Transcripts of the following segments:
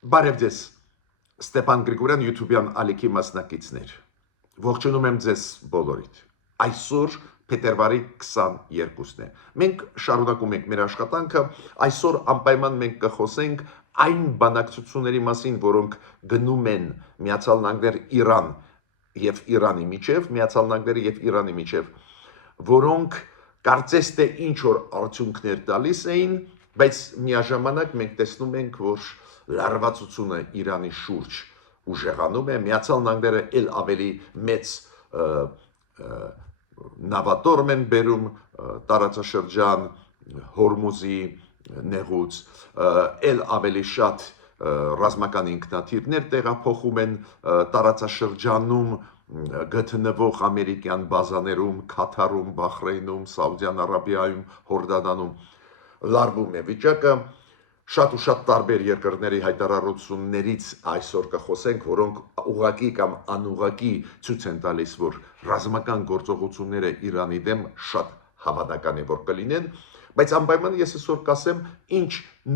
Բարև ձեզ, Ստեփան Գրիգորյան YouTube-յան ալիքի մասնակիցներ։ Ողջունում եմ ձեզ բոլորիդ։ Այսօր փետրվարի 22-ն է։ Մենք շարունակում ենք մեր աշխատանքը։ Այսօր անպայման մենք կխոսենք այն բանակցությունների մասին, որոնք գնում են Միացյալ Նահանգներ Իրան եւ Իրանի միջև, Միացյալ Նահանգների եւ Իրանի միջև, որոնք կարծես թե ինչ որ արդյունքներ տալիս էին, բայց միաժամանակ մենք տեսնում ենք, որ լարվածությունը Իրանի շուրջ ուժեղանում է, Միացյալ Նահանգները ել ավելի մեծ նավատորմ են բերում տարածաշրջան Հորմուզի նեղուց, ել ավելի շատ ռազմական ինքնաթիռներ տեղափոխում են տարածաշրջանում գտնվող ամերիկյան բազաներում, Քաթարում, Բախրեյնում, Սաուդյան Արաբիայում, Հորդանանում լարվում է վիճակը։ Շատ ու շատ տարբեր երկրների հայտարարություններից այսօր կխոսենք, որոնք ուղղակի կամ անուղղակի ցույց են տալիս, որ ռազմական գործողությունները Իրանի դեմ շատ հավանական է որ կլինեն, բայց անպայման ես այսօր կասեմ, ինչ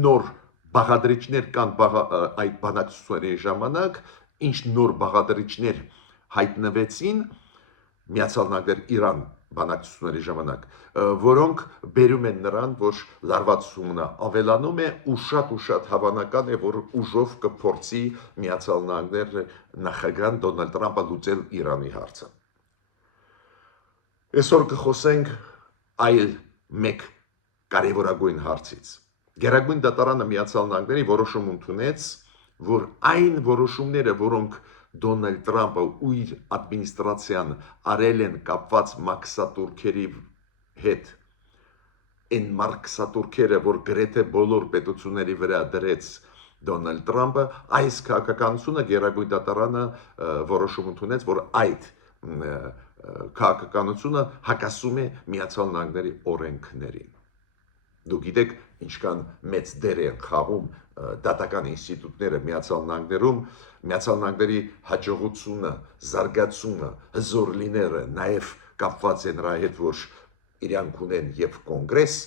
նոր բաղադրիչներ կան այդ բանակցությունների ժամանակ, ինչ նոր բաղադրիչներ հայտնվեցին Միացյալ Նահանգներ Իրան բանակցությունների ժամանակ, որոնք բերում են նրան, որ լարվածությունը ավելանում է ու շատ հավանական է, որ ուժով կփորձի Միացյալ Նահանգներ նախագահ Դոնալդ Տրամպը լուծել Իրանի հարցը։ Այսօր կխոսենք այլ մեկ կարևորագույն հարցից։ Գերագույն դատարանը Միացյալ Նահանգների որոշում ընդունեց, որ այն որոշումները, որոնք Դոնալդ Տրամպը ու իր ադմինիստրացիան արել են կապված մաքսատուրքերի հետ, այն մաքսատուրքերը, որ գրեթե բոլոր պետությունների վրա դրեց Դոնալդ Տրամպը, այս քաղաքականությունը Գերագույն դատարանը որոշում ընդունեց, որ այդ քաղաքականությունը հակասում է Միացյալ Նահանգների օրենքներին։ Դուք գիտեք, ինչքան մեծ դեր են խաղում դատական ինստիտուտները Միացյալ Նահանգներում, Միացյալ Նահանգների հաջողությունը, զարգացումը, հզոր լինելը նաև կապված է նրա հետ, որ իրանք ունեն եւ կոնգրես,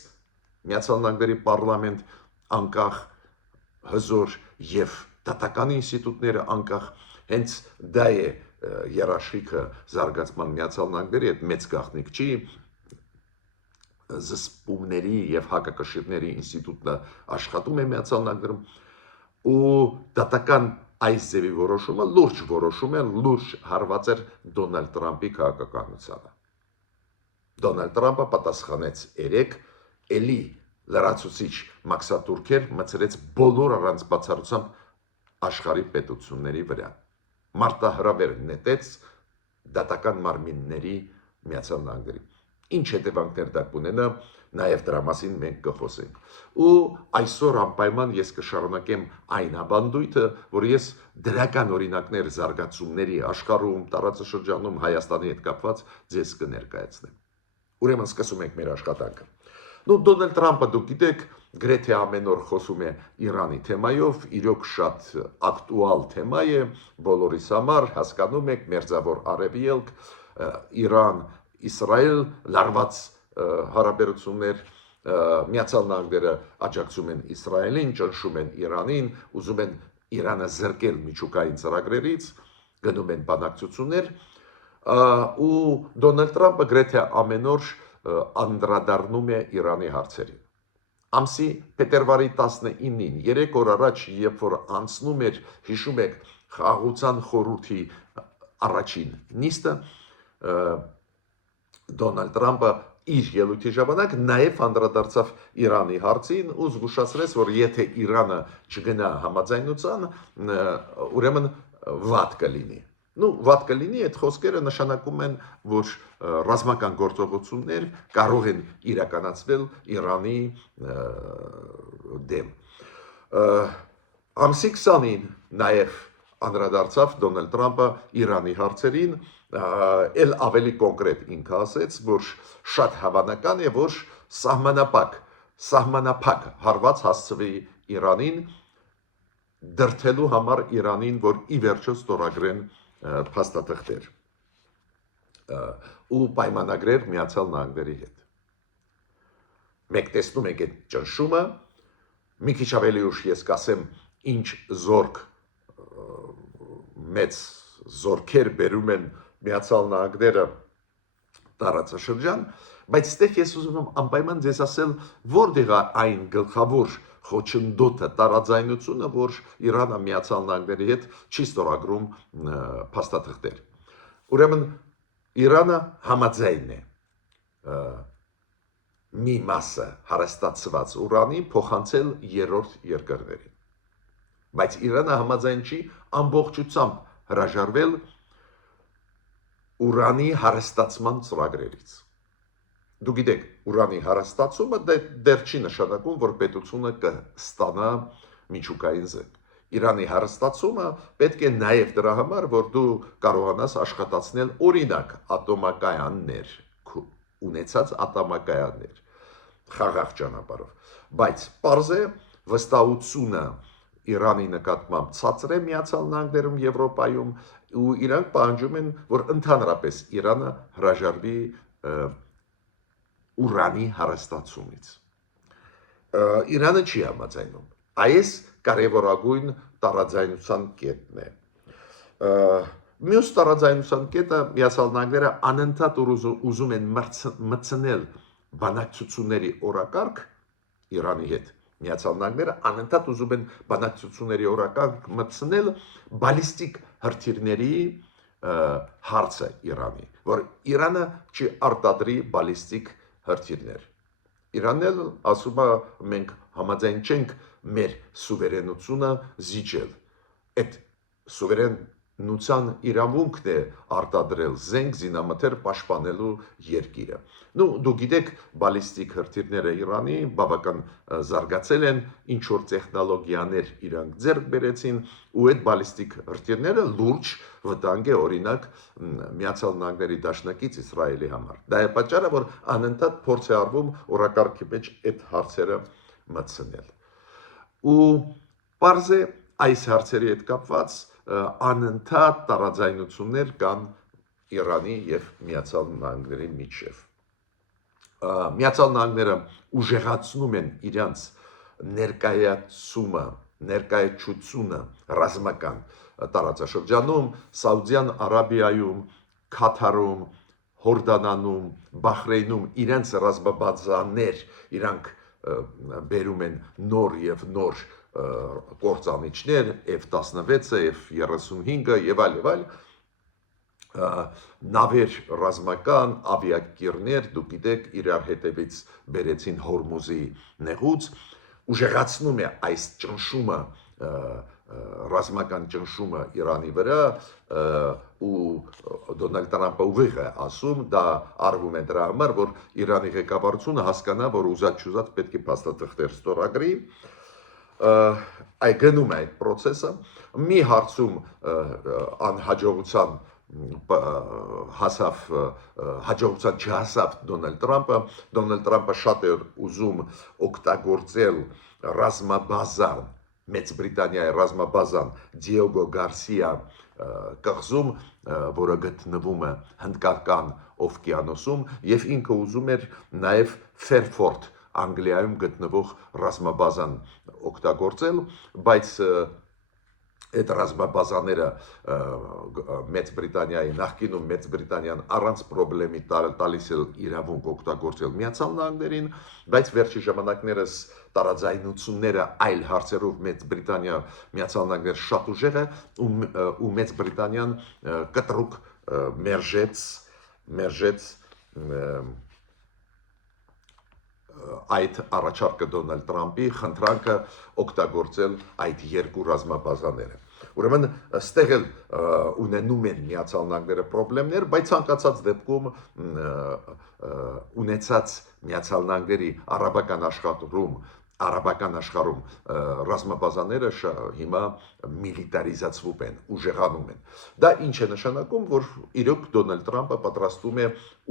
Միացյալ Նահանգների պարլամենտ անկախ, հզոր եւ դատական ինստիտուտները անկախ, հենց դա է երաշխիքը զարգացման Միացյալ Նահանգների հետ մեծ գաղտնիք չի, զսպումների եւ հակակշիռների ինստիտուտը աշխատում է Միացյալ Նահանգներում ու դատական այս ձևի որոշումը լուրջ որոշում է, լուրջ հարված էր Դոնալդ Տրամպի քաղաքականությանը։ Դոնալդ Տրամպը պատասխանեց երեք, էլի լրացուցիչ մաքսատուրքեր մցրեց բոլոր առանց բացառությամբ աշխարհի պետությունների վրա։ Մարտահրավեր նետեց դատական մարմինների Միացյալ Նահանգների։ Ինչ հետևանքներ դա կունենա, նաև դրա մասին մենք կխոսենք։ Ու այսօր անպայման ես կշարունակեմ այն ավանդույթը, որ ես դրական օրինակներ զարգացումների աշխարհում, տարածաշրջանում Հայաստանի հետ կապված ձեզ կներկայացնեմ։ Ուրեմն սկսում ենք մեր աշխատանքը։ Դոնալդ Տրամպը դուք գիտեք, գրեթե ամեն օր խոսում է Իրանի թեմայով, իրոք շատ ակտուալ թեմա է բոլորիս համար, հասկանում եք, Մերձավոր Արևելք, Իրան, Իսրայել, լարված հարաբերություններ, Միացյալ Նահանգները աջակցում են Իսրայելին, ճնշում են Իրանին, ուզում են Իրանը զրկել միջուկային ծրագրերից, գնում են բանակցություններ, ու Դոնալդ Տրամպը գրեթե ամեն օր անդրադառնում է Իրանի հարցերին։ Ամսի փետրվարի 19-ին, 3 օր առաջ, երբ որ անցնում էր, հիշում եք, Խաղաղության խորհրդի առաջին նիստը, Դոնալդ Տրամպը իր ելույթի ժամանակ նաև անդրադարձավ Իրանի հարցին ու զգուշացրեց, որ եթե Իրանը չգնա համաձայնության, ուրեմն վատ կլինի։ Վատ կլինի, այդ խոսքերը նշանակում են, որ ռազմական գործողություններ կարող են իրականացվել Իրանի դեմ։ Ամսի 20-ին նաև անդրադարձավ Դոնալդ Տրամպը Իրանի հարցերին, ել ավելի կոնկրետ ինքը ասեց, որ շատ հավանական է, որ սահմանափակ հարված հասցվի Իրանին, դրդելու համար Իրանին, որ ի վերջո ստորագրեն փաստաթղթեր ու պայմանագրեր Միացյալ Նահանգների հետ։ Մենք տեսնում ենք այդ ճնշումը, մի քիչ ավելի ուշ ես կասեմ ինչ զորք մեծ զորքեր բերում են Միացյալ Նահանգները տարածաշրջան, բայց ստեղ ես ուզում եմ անպայման ձեզ ասել, որտեղ է այն գլխավոր խոչընդոտը, տարաձայնությունը, որ Իրանը Միացյալ Նահանգների հետ չի ստորագրում փաստաթղթեր։ Ուրեմն Իրանը համաձայն է մի մասը հարստացված ուրանի փոխանցել երրորդ երկրներին, բայց Իրանը համաձայն չի ամբողջությամբ հրաժարվել ուրանի հարստացման ծրագրերից։ Դու գիտեք, ուրանի հարստացումը դեռ չի նշանակում, որ պետությունը կստանա միջուկային զենք։ Իրանի հարստացումը պետք է նաև դրա համար, որ դու կարողանաս աշխատացնել օրինակ ատոմակայաններ, ունեցած ատոմակայաններ, խաղաղ ճանապարհով։ Բայց պարզ է, վստահությունը Իրանի նկատմամբ ցածր է Միացյալ Նահանգներում, Եվրոպայում, ու իրանք պահանջում են, որ ընդհանրապես Իրանը հրաժարվի ուրանի հարստացումից։ Իրանը չի համաձայնում։ Այս կարևորագույն տարաձայնության կետն է։ Մյուս տարաձայնության կետը Միացյալ Նահանգները անընդհատ ուզում են մտցնել բանակցությունների օրակարգ Իրանի հետ։ Միացյալ Նահանգները անընդհատ ուզում են բանակցությունների օրակարգ մտցնել բալիստիկ հրթիռների հարցը Իրանի, որ Իրանը չի արտադրի բալիստիկ հրթիռներ։ Իրանն էլ ասում է, մենք համաձայն չենք մեր սուվերենությունը զիջել։ Այդ սուվերենության իրավունքն է արտադրել զենք, զինամթեր պաշտպանելու երկիրը։ Դու գիտեք, բալիստիկ հրթիռները Իրանի բավական զարգացել են, ինչ որ տեխնոլոգիաներ իրանք ձեռք բերեցին, ու այդ բալիստիկ հրթիռները լուրջ վտանգ է օրինակ Միացյալ Նահանգների դաշնակից Իսրայելի համար։ Դա է պատճառը, որ անընդհատ փորձ է արվում օրակարգի մեջ այդ հարցերը մտցնել։ Ու պարզ է, այս հարցերի հետ կապված անընդհատ տարաձայնություններ կան Իրանի եւ Միացյալ Նահանգների միջեւ։ Միացյալ Նահանգները ուժեղացնում են իրենց ներկայացումը ռազմական տարածաշրջանում, Սաուդյան Արաբիայում, Քաթարում, Հորդանանում, Բահրեյնում իրենց ռազմաբազաներ իրանք բերում են նոր եւ նոր կործանիչներ, F-16-ը, F-35-ը եւ այլ նավեր ռազմական, ավիակիրներ, դուք գիտեք, իրար հետևից բերեցին Հորմուզի նեղուց, ուժեղացնում է այս ճնշումը, ռազմական ճնշումը Իրանի վրա, ու Դոնալդ Տրամպը ուղիղ է ասում, դա արվում է դրա համար, որ Իրանի ղեկավարությունը հասկանա, որ ուզած պետք է փաստաթղթեր ստորագրի, գնում է այդ process-ը, մի հարցում անհաջողության հաջողության չհասավ Դոնալդ Տրամպը շատ է ուզում օգտագործել ռազմաբազան, Մեծ Բրիտանիայի ռազմաբազան Դիեգո Գարսիա կղզում, որը գտնվում է Հնդկական օվկիանոսում, եւ ինքը ուզում էր նաեւ Ֆերֆորդ Անգլիայում գտնվող ռազմաբազան օգտագործել, բայց այդ ռազմաբազաները Մեծ Բրիտանիայի նախկինում Մեծ Բրիտանիան առանց խնդրի տալիս է իրավունք օգտագործել Միացյալ Նահանգներին, բայց վերջի ժամանակներս տարաձայնությունները այլ հարցերով Մեծ Բրիտանիա Միացյալ Նահանգներ շատ ուժեղ է ու Մեծ Բրիտանիան կտրուկ մերժեց այդ առաջարկը Դոնալդ Տրամպի խնդրանքը օգտագործել այդ երկու ռազմաբազաները։ Ուրեմն ստեղ էլ ունենում են Միացյալ Նահանգները խնդիրներ, բայց ցանկացած դեպքում ունեցած Միացյալ Նահանգների արաբական աշխարհում ռազմաբազաները հիմա միլիտարիզացվում են, ուժեղանում են։ Դա ինչ է նշանակում, որ իրոք Դոնալդ Տրամպը պատրաստվում է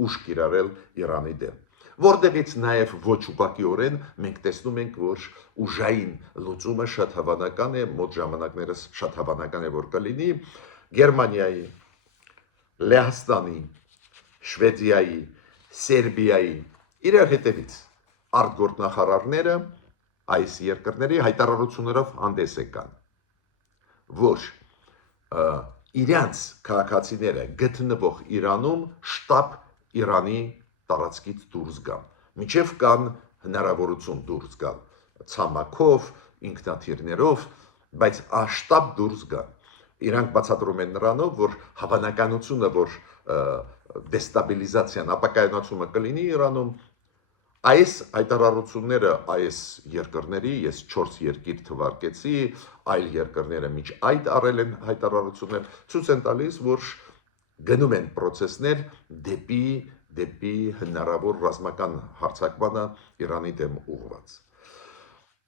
ուժ կիրառել Իրանի դեմ։ Որտեղից նաև ոչ ուղղակիորեն մենք տեսնում ենք, որ ուժային լուծումը շատ հավանական է, մոտ ժամանակներս շատ հավանական է, որ կլինի Գերմանիայի, Լեհաստանի, Շվեդիայի, Սերբիայի իրար հետևից արտգործնախարարները այս երկրների հայտարարություններով հանդես եկան, որ իրանց քաղաքացիները գտնվող Իրանում շտապ Իրանի տարածքից դուրս գան, մինչև կան հնարավորություն դուրս գալ ցամաքով, ինքնաթիռներով, բայց շտապ դուրս գան։ Իրանք բացատրում են նրանով, որ հավանականությունը, որ դեստաբիլիզացիան, ապակայունացումը կլինի Իրանում, այս հայտարարությունները այս երկրների, ես 4 երկիր թվարկեցի, այլ երկրները միջ այդ արել են հայտարարություններ, ցույց են տալիս, որ գնում են process-ներ դեպի հնարավոր ռազմական հարձակմանը Իրանի դեմ ուղղված։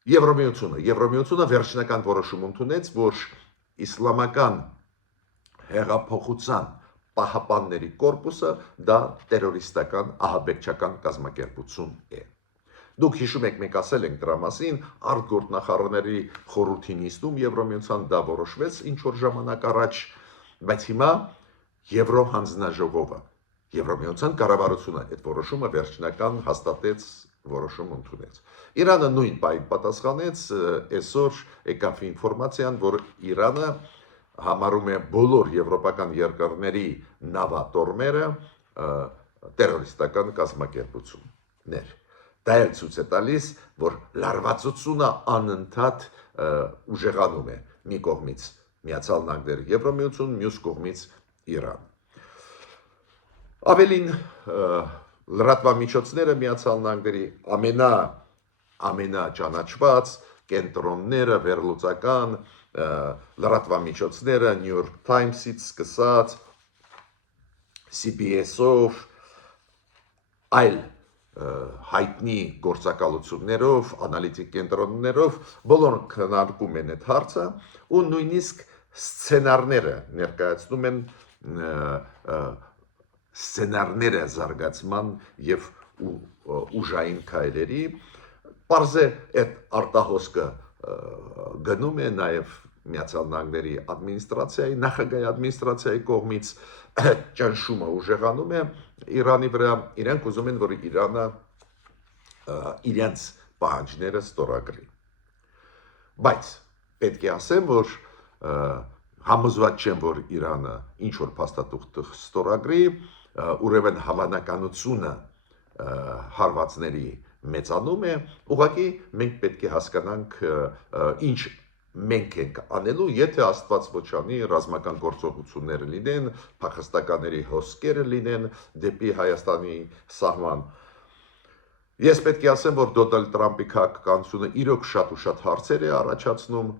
Եվրամիությունը վերջնական որոշում ընդունեց, որ իսլամական հեղափոխության պահապանների կորպուսը դա տերորիստական ահաբեկչական կազմակերպություն է։ Դուք հիշում եք, մենք ասել ենք դրա մասին, արտգործնախարարների խորհրդի նիստում Եվրամիության դա որոշվեց ինչ որ ժամանակ առաջ, բայց հիմա Եվրո հանձնաժողովը, Եվրամիության կառավարությունը այդ որոշումը վերջնական հաստատեց, որոշում ընդունեց։ Իրանը նույն բան պատասխանեց, այսօր եկավ ինֆորմացիան, որ Իրանը համարում է բոլոր եվրոպական երկրների նավատորմերը տերորիստական կազմակերպություններ։ Դա էլ ցույց է տալիս, որ լարվածությունը անընդհատ ուժեղանում է մի կողմից Միացյալ Նահանգներ, Եվրամիություն, մյուս կողմից Իրան։ Ավելին լրատվամիջոցները Միացյալ Նահանգների ամենաճանաչված կենտրոնները, վերլուծական լրատվամիջոցները New York Times-ից սկսած CBS-ով, այլ հայտնի գործակալություններով, անալիտիկ կենտրոններով, բոլորը քննարկում են այդ հարցը ու նույնիսկ սցենարները ներկայացնում են սցենարները զարգացման եւ ուժային քայլերի, պարզ է այդ արտահոսքը գնում է նաեւ Միացյալ Նահանգների ադմինիստրացիայի, նախագահի ադմինիստրացիայի կողմից ճնշումը ուժեղանում է Իրանի վրա, իրենք ուզում են, որ Իրանը իրենց պահանջները ստորագրի։ Բայց պետք է ասեմ, որ համոզված չեմ, որ Իրանը ինչ որ փաստաթուղթ ստորագրի, ուրեմն հավանականությունը հարվածների մեծանում է, ուղղակի մենք պետք է հասկանանք ինչ մենք ենք անելու, եթե Աստված ոչ անի, ռազմական գործողություններ լինեն, փախստականների հոսքերը լինեն դեպի Հայաստանի սահման։ Ես պետք է ասեմ, որ Դոնալդ Տրամփի քաղաքականությունը իրոք շատ ու շատ հարցեր է առաջացնում,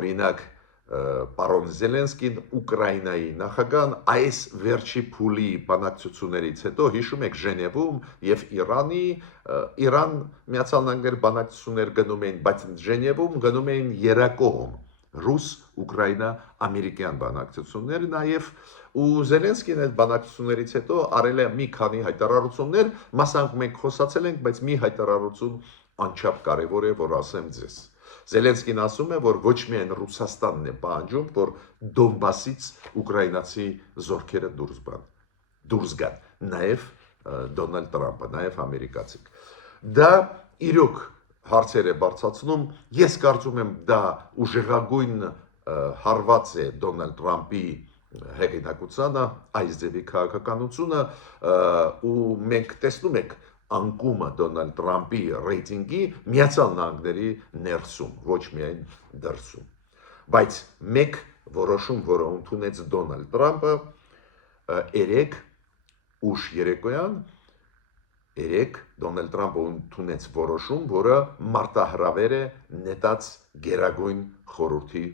օրինակ պարոն Զելենսկին, Ուկրաինայի նախագահան, այս վերջի փուլի բանակցություններից հետո հիշում եք Ժնևում եւ Իրան Միացյալ Նահանգների բանակցություններ գնում էին, բայց Ժնևում գնում էին երակողմ ռուս, ուկրաինա, ամերիկյան բանակցություններ նաեւ ու Զելենսկին այդ բանակցություններից հետո արել է մի քանի հայտարարություններ, մասամբ մենք խոսացել ենք, բայց մի հայտարարություն անչափ կարևոր է, որ ասեմ ձեզ։ Զելենսկին ասում է, որ ոչ միայն Ռուսաստանն է պահանջում, որ Դոնբասից ուկրաինացի զորքերը դուրս գան, նաև Դոնալդ Տրամփը, նաև ամերիկացիք։ Դա իրոք հարցեր է բարձրացնում, ես կարծում եմ դա ուժեղագույն հարված է Դոնալդ Տրամփի հեղինակությանը, այս ձևի քաղաքականությունը ու մենք տեսնում ենք անկումը Դոնալդ Տրամփի ռեյտինգի Միացյալ Նահանգների ներսում, ոչ միայն դրսում։ Բայց մեկ որոշում, որը ընդունեց Դոնալդ Տրամփը երեկ ուշ երեկոյան, Դոնալդ Տրամփը ընդունեց որոշում, որը մարտահրավեր է նետած Գերագույն խորհրդի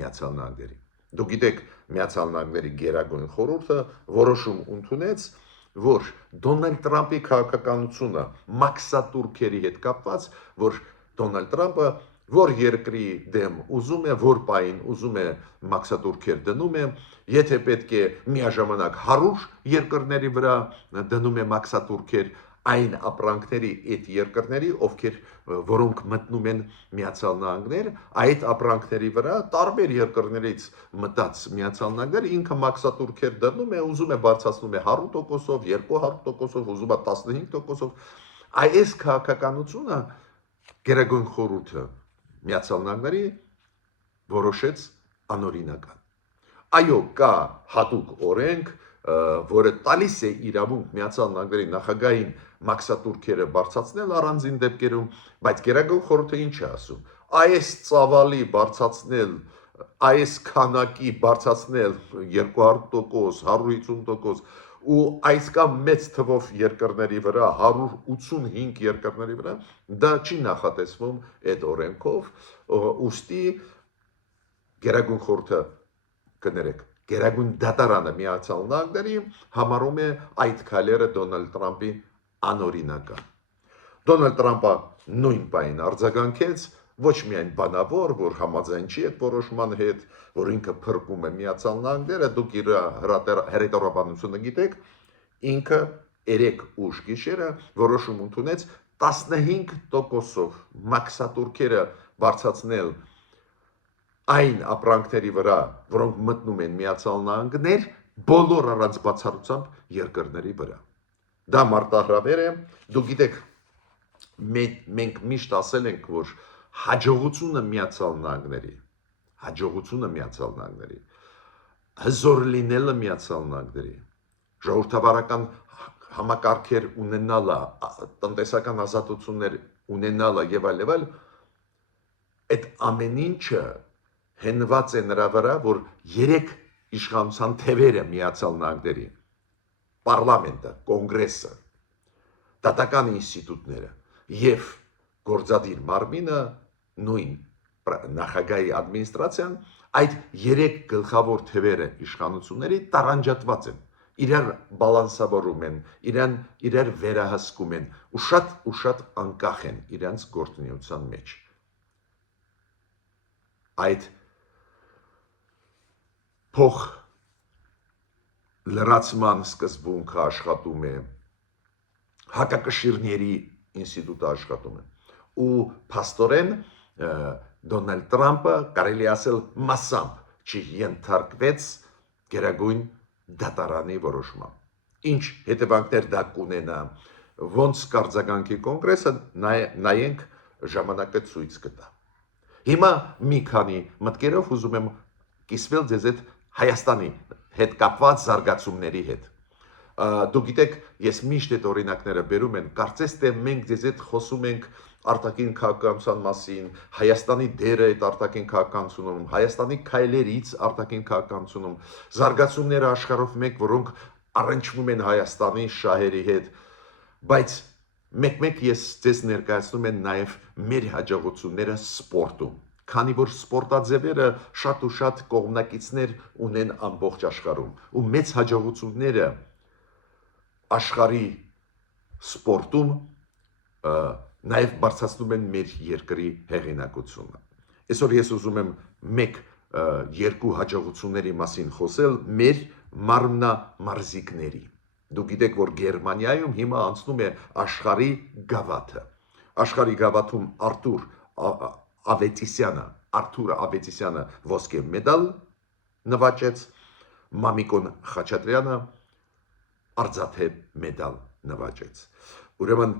Միացյալ Նահանգների։ Դուք գիտեք, Միացյալ Նահանգների Գերագույն խորհուրդը որոշում ընդունեց, որ Դոնալդ Տրամփի քաղաքականությունը մաքսատուրքերի հետ կապված, որ Դոնալդ Տրամփը որ երկրի դեմ ուզում է, որ պայն ուզում է մաքսատուրքեր դնում է, եթե պետք է միաժամանակ 100 երկրների վրա դնում է մաքսատուրքեր, այն ապրանքների այդ երկրների, որոնք մտնում են Միացյալ Նահանգներ, այդ ապրանքների վրա տարբեր երկրներից մտած Միացյալ Նահանգներ ինքը մաքսատուրքեր դնում է, ուզում է բարձրացնում է 100%-ով, 200%-ով, ուզում է 15%-ով։ Այս քաղաքականությունը Գերագույն խորհուրդը Միացյալ Նահանգների որոշեց անօրինական։ Այո, կա հատուկ օրենք, որը տալիս է իրավունք Միացյալ Նահանգների նախագահին մաքսատուրքերը բարձրացնել առանձին դեպքերում, բայց Գերագույն խորհուրդը ինչ է ասում։ Այս ծավալի բարձրացնել, այս քանակի բարձրացնել 200%, 150% ու այսքան մեծ թվով երկրների վրա, 185 երկրների վրա, դա չի նախատեսվում այդ օրենքով, ուստի Գերագույն խորհուրդը կներեք, Գերագույն դատարանը Միացյալ Նահանգների համարում է այդ քայլերը Դոնալդ Տրամպի անօրինական։ Դոնալդ Տրամպը նույն բանին արձագանքեց, ոչ միայն բանավոր, որ համաձայն չի այդ որոշման հետ, որ ինքը փրկում է Միացյալ Նահանգները, դուք իր հրետորաբանությունը գիտեք, ինքը 3 ուշ գիշերը որոշում ընդունեց 15%-ով մաքսատուրքերը բարձրացնել այն ապրանքների վրա, որոնք մտնում են Միացյալ Նահանգներ, բոլոր առանց բացառությամբ երկրների վրա։ Դա մարտահրավեր է, դուք գիտեք, մենք միշտ ասել ենք, որ հաջողությունը Միացյալ Նահանգների, հզոր լինելը Միացյալ Նահանգների, ժողովրդավարական համակարգեր ունենալը, տնտեսական ազատություններ ունենալը եւ այլ, այդ ամեն ինչը հենված է նրա վրա, որ 3 իշխանության թևերը Միացյալ Նահանգների, պարլամենտը, կոնգրեսը, դատական ինստիտուտները եւ գործադիր մարմինը, նույն նախագահի ադմինիստրացիան, այդ 3 գլխավոր թևերը իշխանությունների տարանջատված են, իրար բալանսավորում են, իրար վերահսկում են ու շատ անկախ են իրենց գործունեության մեջ։ Այդ փող լրացման սկզբունքը աշխատում է, հակակշիռների ինստիտուտը աշխատում է ու փաստորեն Դոնալդ Տրամպը կարելի ասել մասամբ չենթարկվեց Գերագույն դատարանի որոշման։ Ինչ հետևանքներ դա կունենա, ոնց կարձագանքի կոնգրեսը, նայենք ժամանակը ցույց կտա։ Հիմա մի քանի մտքերով ուզում եմ կիսվել ձեզ հետ Հայաստանի հետ կապված զարգացումների հետ։ Դուք գիտեք, ես միշտ այդ օրինակները բերում եմ, կարծես թե մենք ձեզ հետ խոսում ենք արտաքին քաղաքականության մասին, Հայաստանի դերը այդ արտաքին քաղաքականությունում, Հայաստանի քայլերից արտաքին քաղաքականությունում, զարգացումները աշխարհով մեկ, որոնք առնչվում են Հայաստանի շահերի հետ, բայց մեկ-մեկ ես ձեզ ներկայացնում եմ նաև մեր հաջողությունները սպորտում, քանի որ սպորտաձևերը շատ ու շատ կողմնակիցներ ունեն ամբողջ աշխարհում, ու մեծ հաջողությունները աշխարհի սպորտում նաև բարձրացնում են մեր երկրի հեղինակությունը։ Այսօր ես ուզում եմ 1-2 հաջողությունների մասին խոսել մեր մարմնամարզիկների։ Դուք գիտեք, որ Գերմանիայում հիմա անցնում է աշխարհի գավաթը։ Աշխարհի գավաթում Արթուր Ավետիսյանը ոսկե մեդալ նվաճեց, Մամիկոն Խաչատրյանը արծաթե մեդալ նվաճեց։ Ուրեմն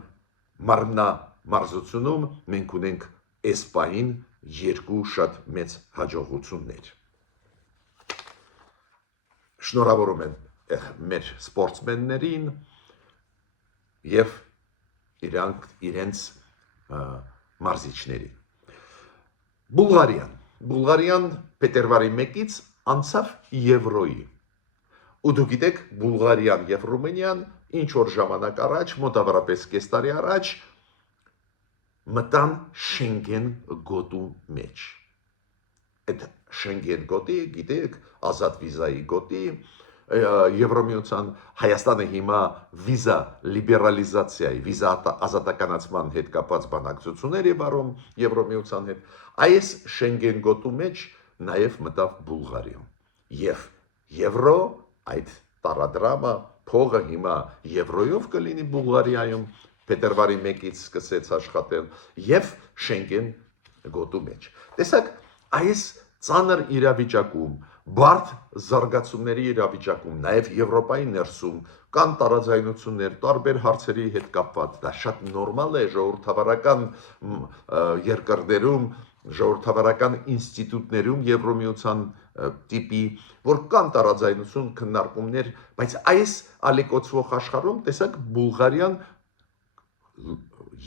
մարմնամարզությունում մենք ունենք այս պահին 2 շատ մեծ հաջողություններ։ Շնորհավորում եմ մեր սպորտսմեններին եւ իրենց մարզիչներին։ Բուլղարիան փետրվարի 1-ից անցավ Եվրոյի։ Ու դուք գիտեք, Բուլղարիան եւ Ռումինիան ինչ որ ժամանակ առաջ, մոտավորապես կես տարի առաջ, մտան Շենգեն գոտու մեջ։ Այդ Շենգեն գոտի, գիտեք, ազատ վիզայի գոտի, Եվրոմիության Հայաստանը հիմա վիզա լիբերալիզացիայի, վիզա ազատականացման հետ կապված բանակցություններ է վարում Եվրոմիության հետ։ Այս Շենգեն գոտու մեջ նաև մտավ Բուլղարիան։ Եվ Եվրո այդ տարադրամը փողը հիմա Եվրոյով կլինի Բուլղարիայում, փետրվարի 1-ից սկսեց աշխատել եւ Շենգեն գոտու մեջ։ Տեսակ, այս ծանր իրավիճակում, բարդ զարգացումների իրավիճակում, նաև Եվրոպայի ներսում կան տարաձայնություններ տարբեր հարցերի հետ կապված, դա շատ նորմալ է ժողովրդավարական երկրներում, ժողովրդավարական ինստիտուտներում Եվրոմիության տիպի, որ կան տարաձայնություն քննարկումներ, բայց այս ալեկոծվող աշխարհում տեսակ Բուլղարիան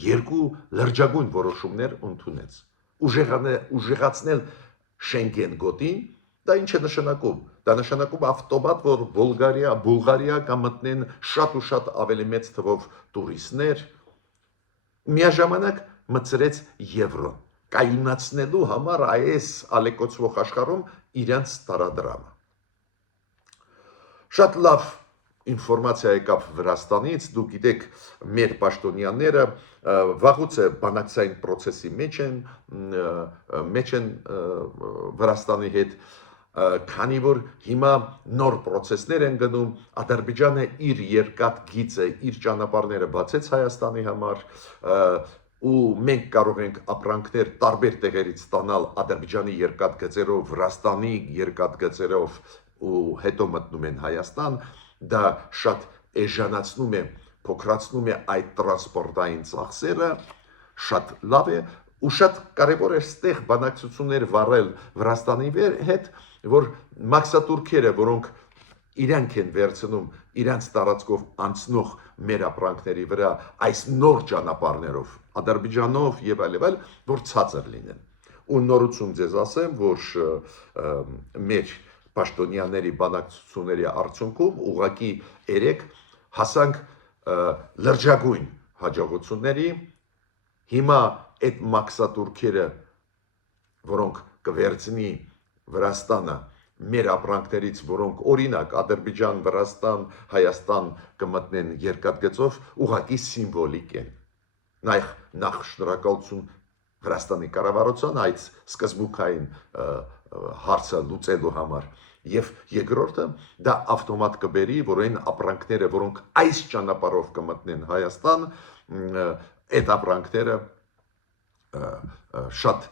երկու լրջագույն որոշումներ ընդունեց։ Ուժեղացնել Շենգեն գոտին, դա ինչ է նշանակում։ Դա նշանակում ավտոմատ, որ Բուլղարիա կմտնեն շատ ու շատ ավելի մեծ թվով տուրիստներ, միաժամանակ մտցրեց եվրոն, կայունացնելու համար այս ալեկոծվող աշխարհում իրենց տարադրամը։ Շատ լավ ինֆորմացիա եկավ Վրաստանից, դուք գիտեք, մեր պաշտոնյաները վաղուց է բանակցային process-ի մեջ են Վրաստանի հետ, քանի որ հիմա նոր process-ներ են գնում, Ադրբեջանը իր երկաթ գիծը, իր ճանապարհները բացեց Հայաստանի համար, ու մենք կարող ենք ապրանքներ տարբեր տեղերից ստանալ Ադրբեջանի երկաթ գծերով, Վրաստանի երկաթ գծերով ու հետո մտնում են Հայաստան, դա շատ էժանացնում է, փոքրացնում է այդ տրանսպորտային ծախսերը, շատ լավ է ու շատ կարևոր է ստեղ բանակցություններ վարել Վրաստանի հետ, որ մաքսատուրքերը, որոնք իրանք են վերցնում իրանց տարածքով անցնող մեր ապրանքների վրա այս նոր ճանապարհներով, Ադրբեջանով եւ այլ, որ ցածր լինեն։ Ու նորություն ձեզ ասեմ, որ մեր պաշտոնյաների բանակցությունների արդյունքում ուղղակի երեք հասանք լրջագույն հաջողությունների, հիմա այդ մաքսատուրքերը, որոնք կվերցնի Վրաստանը մեր ապրանքներից, որոնք օրինակ Ադրբեջան, Վրաստան, Հայաստան կմտնեն երկաթգծով, ուղղակի սիմվոլիկ են։ Նախ շնորհակալություն Վրաստանի կառավարության այդ սկզբունքային հարցը լուծելու համար, եւ երկրորդը դա ավտոմատ կբերի, որ այն ապրանքները, որոնք այս ճանապարհով կմտնեն Հայաստան, այդ ապրանքները շատ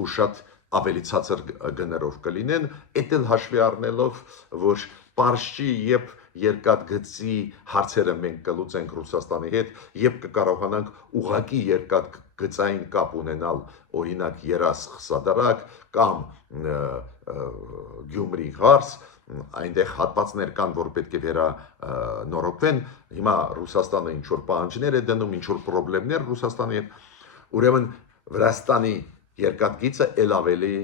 ու շատ ավելի ցածր գներով կլինեն, այդ էլ հաշվի առնելով, որ պարզ չի, երբ երկաթգծի հարցերը մենք կլուծենք Ռուսաստանի հետ, երբ կկարողանանք ուղղակի երկաթգծային կապ ունենալ, օրինակ Երաս-Խսադարակ կամ Գյումրի հարց, այնտեղ հատվածներ կան, որ պետք է վերանորոգվեն, հիմա Ռուսաստանը ինչ որ պահանջներ է դնում, ինչ որ խնդիրներ Ռուսաստանի հետ, ուրեմն Վրաստանի երկաթգիծը ել ավելի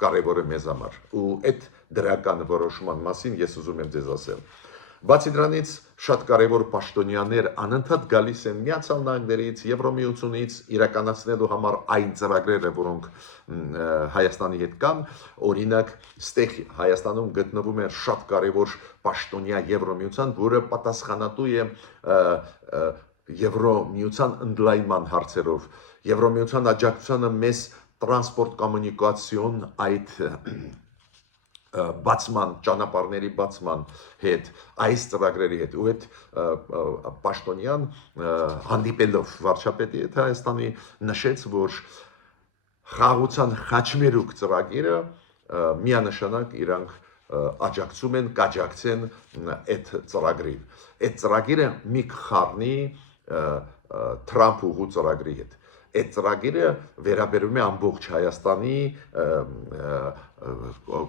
կարևոր է մեզ համար, ու այդ դրական որոշման մասին ես ուզում եմ ձեզ ասել։ Բացի դրանից շատ կարևոր պաշտոնյաներ անընդհատ գալիս են Միացյալ Նահանգներից, Եվրոմիությունից իրականացնելու համար այն ծրագրերը, որոնք Հայաստանի հետ կան, օրինակ ստեղ Հայաստանում գտնվում է շատ կարևոր պաշտոնյա Եվրոմիության, որը պատասխանատու է Եվրոմիության ընդլայնման հարցերով, Եվրոմիության աջակցությանը մեզ տրանսպորտ կոմունիկացիոն այդ բացման, ճանապարհների բացման հետ, այս ծրագրերի հետ, ու այդ պաշտոնյան հանդիպելով վարչապետի հետ Հայաստանի նշեց, որ խաղաղության խաչմերուկ ծրագիրը միանշանակ իրանք աջակցում են, կաջակցեն այդ ծրագրին։ Այդ ծրագիրը մի կխառնի Թրամփ ուղու ծրագրի հետ։ Այդ ծրագիրը վերաբերում է ամբողջ Հայաստանի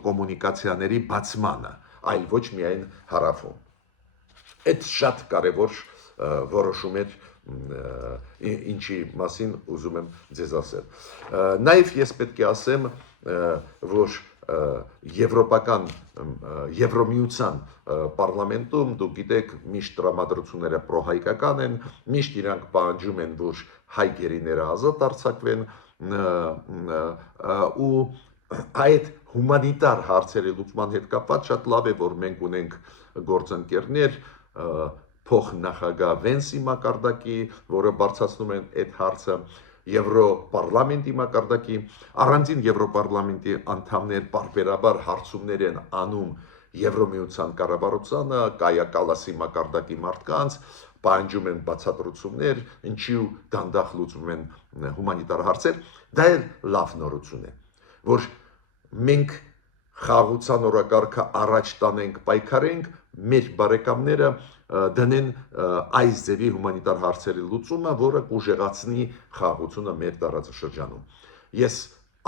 կոմունիկացիաների բացմանը, այլ ոչ միայն հարավում։ Այդ շատ կարևոր որոշում էր, ինչի մասին ուզում եմ ձեզ ասել։ Նաև ես պետք է ասեմ, որ Եվրոպական Եվրոմիության պարլամենտում, դուք գիտեք, միշտ տրամադրությունները պրոհայկական են, միշտ իրանք պահանջում են, որ հայ գերիները ազատ արձակվեն, ու այդ հումանիտար հարցերի լուծման հետ կապված շատ լավ է, որ մենք ունենք գործընկերներ, փոխնախագահ Վենսի մակարդակի, որը բարձրացնում են այդ հարցը, Եվրոպարլամենտի մակարդակի, առանձին Եվրոպարլամենտի անդամներ պարբերաբար հարցումներ են անում Եվրոմիության կառավարությանը, Կայա Կալասի մակարդակի մարդկանց, պահանջում են բացատրություններ, ինչու դանդաղ լուծվում են հումանիտար հարցեր, դա էլ լավ նորություն է, որ մենք խաղաղության օրակարգը առաջ տանենք, պայքարենք, մեր բարեկամները դնեն այս ձևի հումանիտար հարցերի լուծումը, որը կուժեղացնի խաղաղությունը մեր տարածաշրջանում։ Ես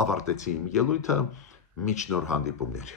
ավարտեցի իմ ելույթը, մինչ նոր հանդիպումներ։